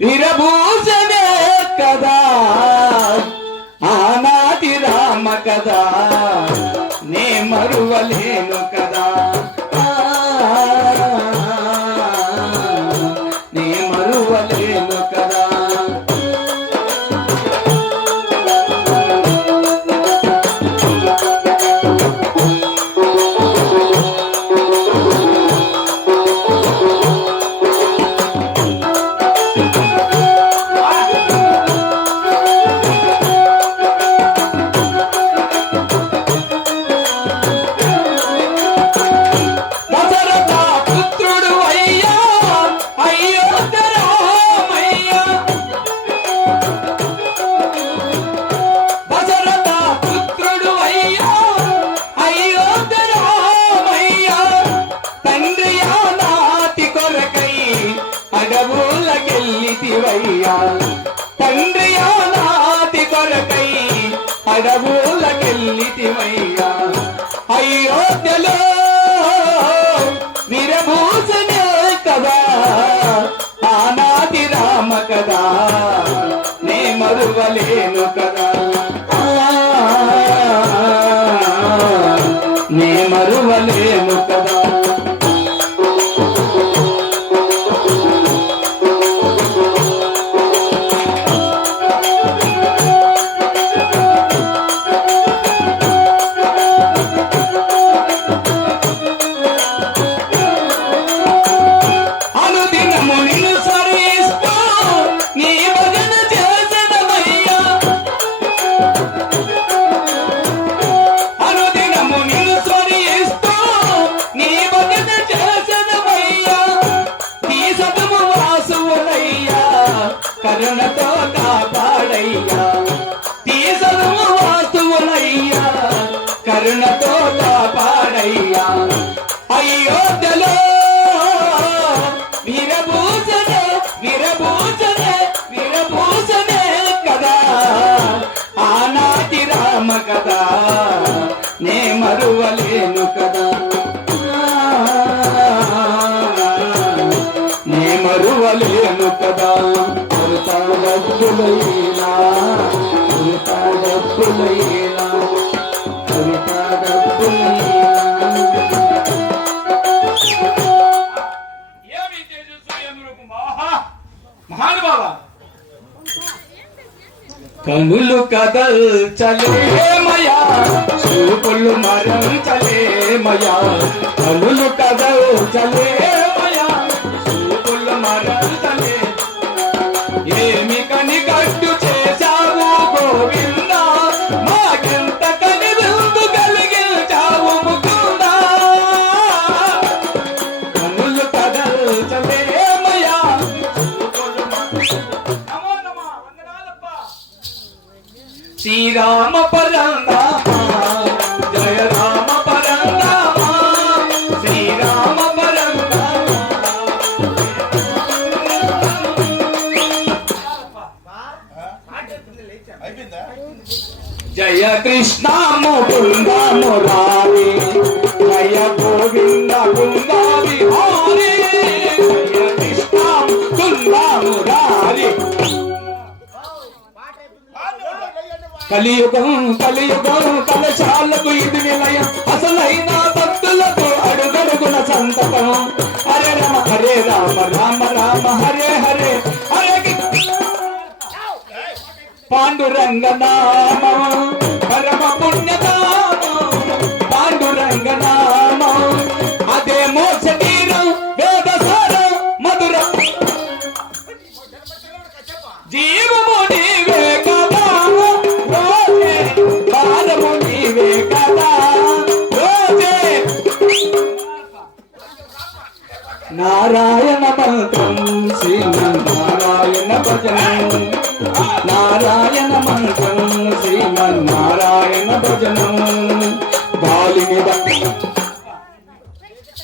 వీరభూషణే కదా ఆనాటి రామ కదా నే మరువలేను కదా నే మరువలేను కదా తండ్రి నాటి కొరకై అడవులకెళ్ళితివయ్యా అయోధ్యలో వీరభూషణే కదా ఆనాటి రామ కదా నే మరువలేను కదా నే మరువలేను కదా కరుణతో కాపాడయ్యా తీసను వాస్తువులయ్యా కరుణతో కాపాడయ్యా అయోధ్యలో వీరభూషణే వీరభూషణే వీరభూషణే కదా ఆనాటి రామ కదా నే మరువలేను కదా నే మరువలేను కదా కవితాడప్పులైనా కవితాడప్పులైనా కవితాడప్పులైనా కనులు కదల్చలేమయా చూపులు మరంచలేమయా కనులు కదల్చలేమయా చూపులు మరంచలే ఏమి కని కట్టు చేశావు గోవింద మాకెంత కని విందు కలిగించావు ముకుందా కనులు కదల్చలేమయా శ్రీరామ పరందామా జయ రామ పరందామా శ్రీరామ పరందామా జయ కృష్ణ ముకుంద మురారి జయ గోవింద కుంద విహారి జయ కృష్ణ ముకుంద మురారి కలియుగం కలియుగం కలశాలకు ఇది నిలయం అసలైన భక్తులకు అడుగడుగున సంతకం హరే రామ రామ రామ హరే హరే హరే పాండురంగ నామం పరమ పుణ్యనామం పాండురంగ నామం అదే మోక్ష తీరం వేద సారం మధుర జీవము నీవే కదా రోజే బాలము నీవే కదా రోజే నారాయణ మంత్రం శ్రీమన్నారాయణ భజనం నారాయణ మంత్రం శ్రీమన్నారాయణ భజనం బాలిని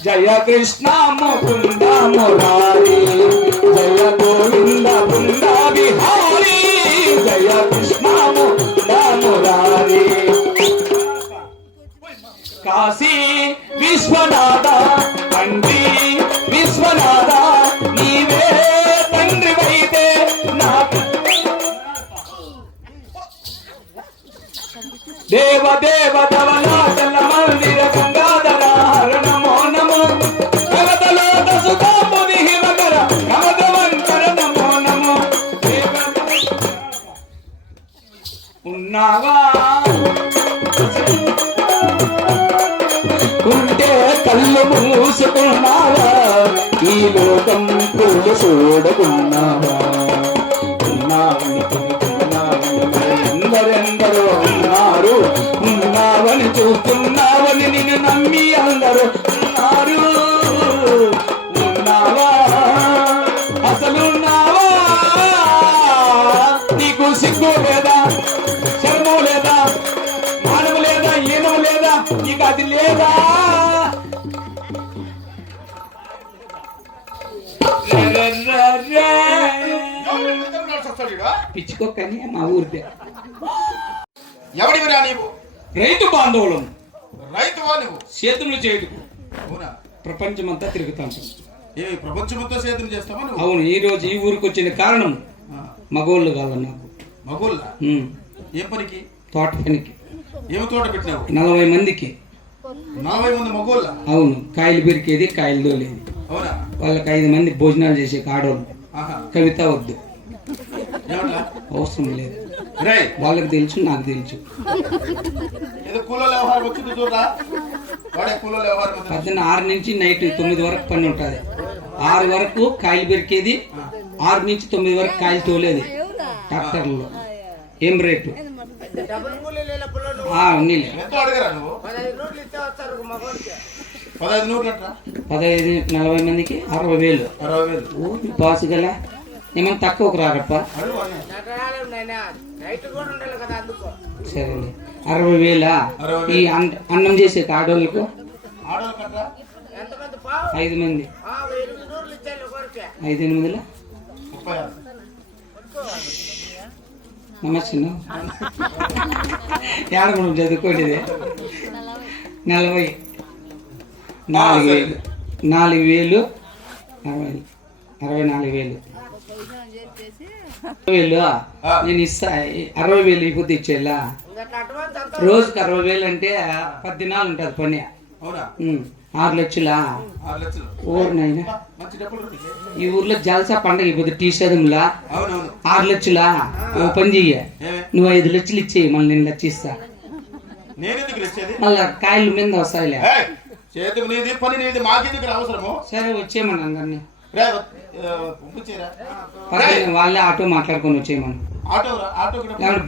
జయ కృష్ణ ముకుంద మురారి జయ గోవింద బృంద విహారీ జయ కృష్ణ ముకుంద మురారి కాశీ విశ్వనాథ తండ్రి విశ్వనాథ నీవే తండ్రి వైతే దేవ దేవ ధవలాచల మందిర గంగాధర హర నమో నమో భగవతలోక సుధాముని హిమకర భగవంకర నమో నమో ఉన్నావా ఉంటే కళ్ళు మూసుకున్నావా ఈ లోకం పూలు చూడకున్నావా ఉన్నావని ఎందరెందరో ఉన్నారు ఉన్నావని చూస్తున్నావని నిన్ను నమ్మి అందరూ ఉన్నారు ఉన్నావా అసలున్నావా నీకు సిగ్గు లేదా శర్మం లేదా మానవు లేదా ఈనము లేదా నీకు అది లేదా పిచ్చుకోకని మా ఊరిదే ఎవడివిరా నీవు? రైతు బాంధవులం. రైతువా నువ్వు? సేతులు చేయుటకు అవునా? ప్రపంచమంతా తిరుగుతాం. ఏ ప్రపంచమంతా సేతులు చేస్తావా నువ్వు? అవును. ఈ రోజు ఈ ఊరికి వచ్చిన కారణం మగోళ్ళు కావాలి నాకు. మగోళ్ళ? ఏం పనికి? తోట పనికి. ఏమి తోట పెట్టినావు? 40 మందికి. 40 మంది మగోళ్ళ? అవును. కాయలు పెరికేది, కాయలు దోలేది. అవునా? వాళ్ళకి 5 మంది భోజనాలు చేసే ఆడవాళ్ళు. కవిత వద్దు, అవసరం లేదు. వాళ్ళకి తెలుసు, నాకు తెలుసు. పొద్దున్న 6 నుంచి నైట్ 9 వరకు పని ఉంటుంది. 6 వరకు కాయలు పెరికేది, 6 నుంచి 9 వరకు కాయలు తోలేది ట్రాక్టర్లో. ఏం రేటు? 40 మందికి 60,000. పాసు గల ఏమైనా తక్కువకు రారప్ప. సరే 60,000. ఈ అన్నం చేసే ఆడవాళ్ళకు 5 మంది 5-8. నమస్తే. ఏడకుండా చదువుకోండి. 40, 4,000, 4,000, 64,000. నేను ఇస్తా. 60,000 ఇప్పుడు ఇచ్చేలా. రోజుకి 60,000 అంటే 10 దినాలు ఉంటుంది పని. 6 లక్షలా? ఊరినైనా ఈ ఊర్లో జలసా పండగ ఇప్పుడు టీ సదంలా 6 లక్షలా? ఓ పని చెయ్య, నువ్వు 5 లక్షలు ఇచ్చేయి, మళ్ళీ నేను లక్షిస్తా. మళ్ళా కాయలు మీద వస్తాయిలే. సరే వచ్చేయమని అందరినీ. వాళ్ళే ఆటో మాట్లాడుకొని వచ్చేయమని.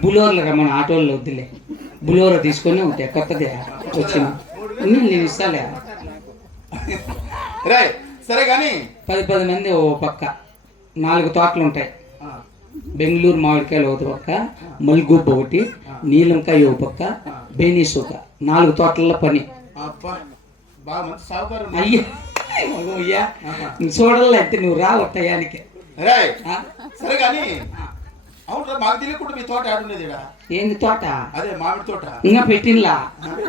బులోర్లో రమ్మని. ఆటోల్లో వద్దులే, బులోరో తీసుకొని ఉంటాయి కొత్తదే వచ్చిన. నేను ఇస్తాలే. సరే కానీ 10 మంది ఓ పక్క. 4 తోటలు ఉంటాయి. బెంగళూరు మామిడికాయలు ఒక పక్క, మల్గూబ్ ఒకటి, నీలంకాయ ఒక పక్క, బేనీస్ ఒక. 4 తోటల్లో పని. అయ్యా చూడాలి అయితే నువ్వు రా ఒక టయానికి. సరే కానీ మాకు తెలియకుండా మీ తోట ఆడుండేది. ఏంది తోట? అదే మామిడి తోట. ఇంకా పెట్టినలా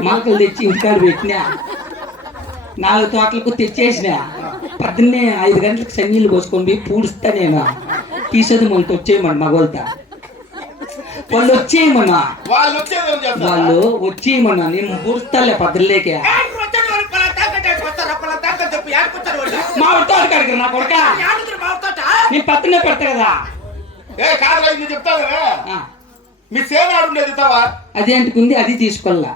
మొలకలు తెచ్చి ఇంటికాడ పెట్టినా. 4 తోటలకు తెచ్చేసిన. పొద్దున్నే 5 గంటలకు సన్నీళ్ళు పోసుకొని పోయి పూడుస్తా. నేను తీసేది మనతో వచ్చేయమని మగోళ్ళతో. వాళ్ళు వచ్చేయమన్నా, వాళ్ళు వచ్చేయమన్నా. నేను పూడుస్తాలే పొద్దులేకే. మామిడి తోట కడిగి నా కొడుక నేను పక్కనే పెడతా కదా. చెప్తావు కదా మీ సేను ఆడుండేది తావా? అదేంటికుంది, అది తీసుకోవాలా.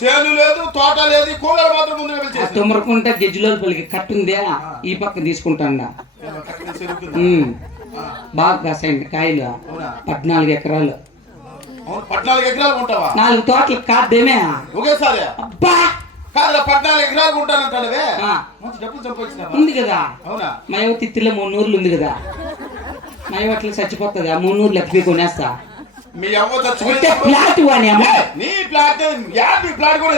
సేను లేదు, తోట లేదు, కూలర్ మాత్రం ముందు తుమ్మరకుంటా గెజ్జులోపలికి కట్టుందే, ఈ పక్క తీసుకుంటా. బాగా కాసాయండి కాయలు. 14 ఎకరాలు. 14 ఎకరాలు ఉంటావా? 4 తోటలు కాదేమే ఒకేసారి. అబ్బా 14 ఎకరాలు ఉంటానంటావే. ఉంది కదా. మా యువ తిత్తిలో 3 ఊర్లు ఉంది కదా. మా యువ అట్లా చచ్చిపోతుంది. ఆ 3 ఊర్లు ఎత్తిపోయి కొనేస్తా. మీ అవ్వ ఫ్లాట్ వాణి అమ్మ. నీ ఫ్లాట్ కూడా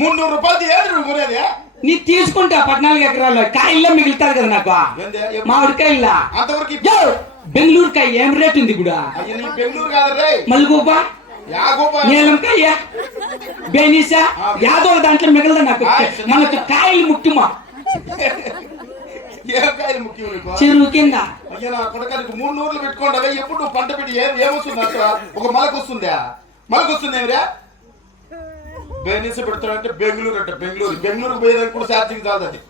300 రూపాయలు ఏది నువ్వు కొనేది? నీ తీసుకుంటా 14 ఎకరాలు. కాయల్లో మిగులుతారు కదా నాకు. మామిడికాయల్లా బెంగళూరు కాయ ఏం రేట్ ఉంది కూడా? బెంగళూరు కాదు మల్గూబా, నీలంకాయ, బేనీసా, యాదో దాంట్లో మిగలదా నాకు. మనకు కాయలు ముఖ్యమా? చెరువు కింద కొడకానికి 3 ఊర్లు పెట్టుకోండి. ఎప్పుడు పంట పెట్టి ఏమొస్తుంది? ఒక మొలకు వస్తుందా? మళ్ళీ వస్తుంది ఏమిరా బెనిస్ పెడతాడంటే బెంగళూరు అంటే బెంగళూరుకు పోయేదానికి కూడా ఛార్జింగ్ చాలదు అది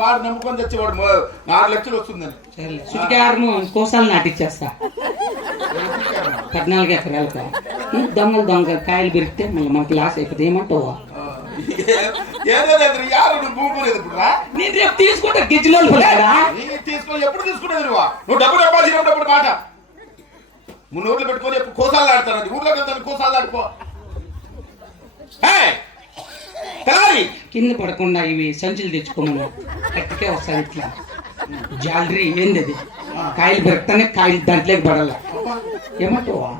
వాడు నమ్ముకొని తెచ్చి వాడు 4 లక్షలు వస్తుందని సుటికారము కోసాలు నాటిచ్చేస్తా 14 ఎకరాలకు దొంగలు కాయలు పెరిగితే మళ్ళీ మనకి లాస్ అయిపోతుంది ఏమంటావు ఏదో లేదు యారు నువ్వు భూములేదు ఇప్పుడు నేను రేపు తీసుకుంటా గిజ్జిలో తీసుకొని ఎప్పుడు తీసుకునేది నువ్వు డబ్బు డబ్బు మాట మున్న ఊర్లో పెట్టుకొని ఎప్పుడు కోసాలు ఆడతాను ఊర్లోకి వెళ్తాను కోసాలు ఆడిపో కింద పడకుండా ఇవి సంచులు తెచ్చుకోమను గట్టికే వస్తాయి ఇట్లా జాలరీ ఏంది అది కాయలు పెరగతానే కాయలు దాంట్లోకి పడాల ఏమంటావా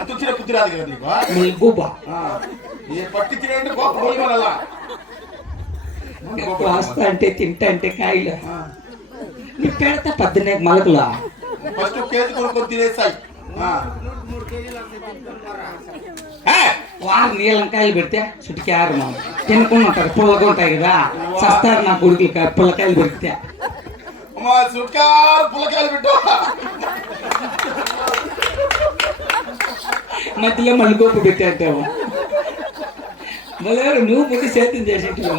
ఎంత వచ్చిన బుద్ధి రాదు కదా మళ్ళీ గూబా పట్టించినంటే పోయి వస్తా అంటే తింటా అంటే కాయలు నీ పెడతా 14 మొలకలు ఫస్ట్ కేజీ కొనుక్కొని తినేస్తాయి వారు నీలంకాయలు పెడితే చుట్టుకి ఆరు తినకుండా ఉంటారు పుల్లగా ఉంటాయి కదా సస్తారు నా కొడుకులు పుల్లకాయలు పెడితే పుల్లకాయలు పెట్టు మధ్యలో మళ్ళీ గోపు పెట్టేస్తావు మళ్ళీ నువ్వు ముందు సేద్యం చేసేట్టుగా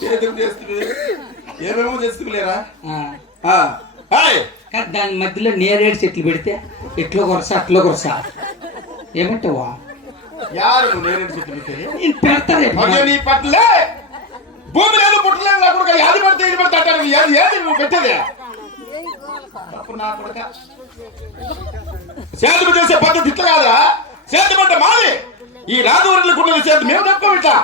సేద్యం చేస్తుంది ఏమేమో చేస్తుందిలేరా దాని మధ్యలో నేరేడు చెట్లు పెడితే ఎట్లో కొరస అట్లో కొరస ఏమంటావా యారు నేరేడు చెట్లు పెట్టేది పెడతారే నీ పట్లే భూమి లేదు పుట్టలేదు నా కొడుక యాది పడితే ఇది పడితే అంటారు ఏది నువ్వు పెట్టేదే సేద్యం చేసే పద్ధతి ఇట్లా కాదా సేద్యం అంటే మాది ఈ రాజూరులకు ఉన్నది సేద్యం మేము తక్కువ ఇట్లా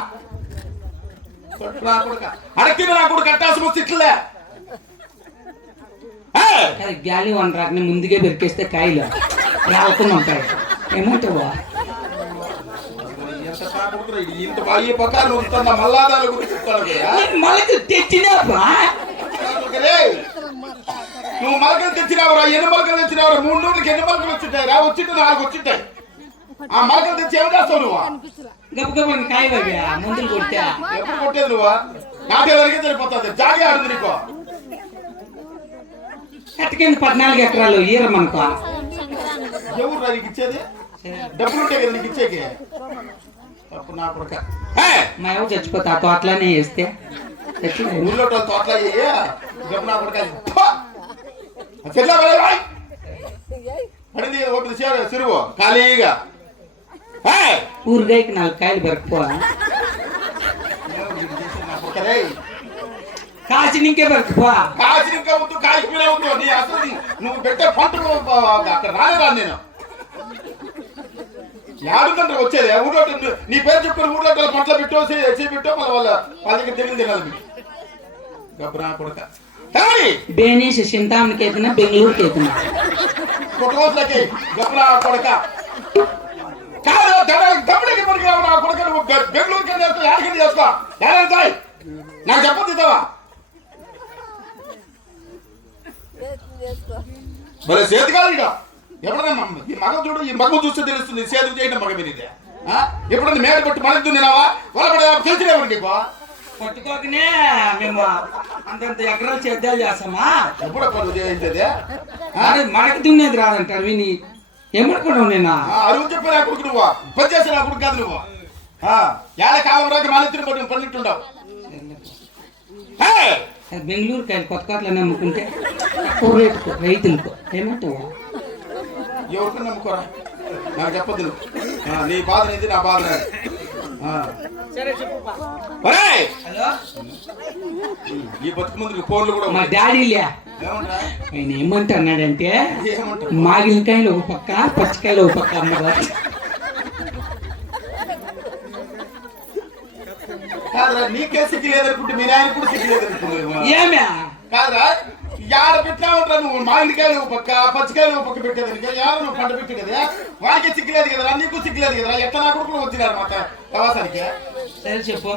అడక్కిన నా కొడుకు కట్టాల్సి వస్తే ఇట్లే గాలి వన్ రాకని ముందుగా పెరికేస్తే కాయలు రాకుండా ఉంటాయి ఏమంటావా ఇంత బాగా పకాలు ఉంటుందా మల్లాదాల గురించి మళ్ళీ తెచ్చినావా నువ్వు మొలకలు తెచ్చినావురా ఎన్ని మొలకలు తెచ్చినావురా 3 రోజులకి ఎన్ని మొలకలు వచ్చింటాయి రా వచ్చింటే 4 వచ్చింటాయి ఆ మొలకలు తెచ్చి ఏం చేస్తావు నువ్వు గప్ప కాయ ముందులు కొట్టా ఎప్పుడు కొట్టేది నువ్వు నాకే వరకే సరిపోతుంది జాగే ఆడుంది నీకు కట్టకింది 14 ఎకరాలు ఈరమనుకో ఎవరు నీకు ఇచ్చేది డబ్బులు ఉంటాయి కదా నీకు ఇచ్చేకి తప్పు నా కొడుక మా ఎవరు చచ్చిపోతా తోటలోనే వేస్తే ఊళ్ళో తోటలో డబ్బు నా కొడుక పడింది ఒకటి సిరువు ఖాళీగా ఊరిగాయకి 4 కాయలు పెరకపో కాచినింకే పెరకపో కాచినింకా వద్దు కాచిపోయినా వద్దు నీ అసలు నువ్వు పెట్టే పంటలు అక్కడ రాలేదా నేను యాడుందంటే వచ్చేది ఊళ్ళో నీ పేరు చెప్పుకుని ఊళ్ళో పంటలు పెట్టో పెట్టో మళ్ళీ వాళ్ళ దగ్గర తెలియదు తినాలి గబ్బరా కొడుక బేనీష్ చింతామణికి ఎత్తున బెంగళూరుకి ఎత్తున కొట్టుకోట్లకి గబ్బరా కొడుక కాదు తమ్ముడికి పనికి నా కొడుక నువ్వు బెంగళూరుకి చేస్తా యాడికి చేసుకో ఏదైనా నాకు చెప్పొద్దు ఇద్దావా మరి చేతి కాదు ఇక ఎప్పుడన్నా ఈ మగం చూడు ఈ మగం చూస్తే తెలుస్తుంది సేద్యం చేయడం మగ మీరు ఇదే ఎప్పుడన్నా మేడ కొట్టి మనకు తిన్నావా వాళ్ళ తెలిసినవాడు నీకు కొట్టుకోకనే మేము అంతంత ఎకరాలు సేద్యాలు చేస్తామా ఎప్పుడు పనులు చేయించేది మనకు దున్నేది రాదంటారు విని ఏమనుకున్నావు నేను అరువు చెప్పి నా కొడుకు నువ్వు పని చేసే నా కొడుకు కాదు నువ్వు ఏళ్ళ కాలం రాక మన పడి పన్నెట్టుండవు బెంగళూరు కాయలు కొత్త కోట్లని అమ్ముకుంటే రేటుకు రైతులకు ఏమంటావా ఎవరికి నమ్ముకోరా నాకు చెప్పొద్దు నువ్వు నీ బాధ అనేది నా బాధ ఈ బతుకు ముందు ఫోన్లు కూడా మా డాడీలే ఆయన ఏమంటున్నాడంటే మాగిలికాయలు ఒక పక్క పచ్చికాయలు ఒక పక్క అమ్మరా కాదురా నీకే సిగ్గు లేదనుకుంటే మీ నాయన కూడా సిగ్గు లేదనుకుంటున్నావు ఏమే కాదురా యాడ పెట్టా ఉంటా నువ్వు మామిడికాయలు పక్క పచ్చికాయలు పక్క పెట్టేదానికి ఎవరు నువ్వు పంట పెట్టి కదా వాడికే సిగ్గులేదు కదరా నీకు సిగ్గులేదు కదరా ఎట్లా నా కొడుకులు వచ్చినారు మాట ప్రవాసానికి సరే చెప్పు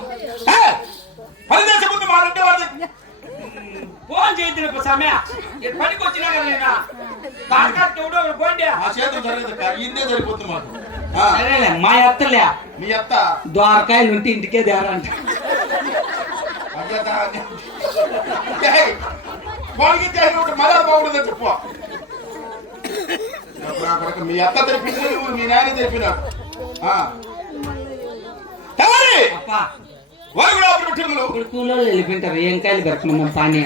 పని చేసే ముందు మారంటే వాడి ఫోన్ చేయొద్దు సమయ పనికి వచ్చినా కదా నేను కాకాడికి ఎవడో పోండి ఆ చేతులు జరగదు ఇందే సరిపోతుంది మాకు సరేలే మా అత్తలే మీ అత్త ద్వారకాయలు ఉంటే ఇంటికే దేరంట వాడికి మళ్ళా బాగుండదని చెప్పు నా కొడుకు మీ అత్త తెలిపింది నువ్వు మీ నాయన తెలిపినాడు అప్పా వారు కూడా అప్పుడు పెట్టిండు ఇప్పుడు కూలోళ్ళు వెళ్ళిపోయింటారు ఏం కాయలు పెడుతున్నాం పానీ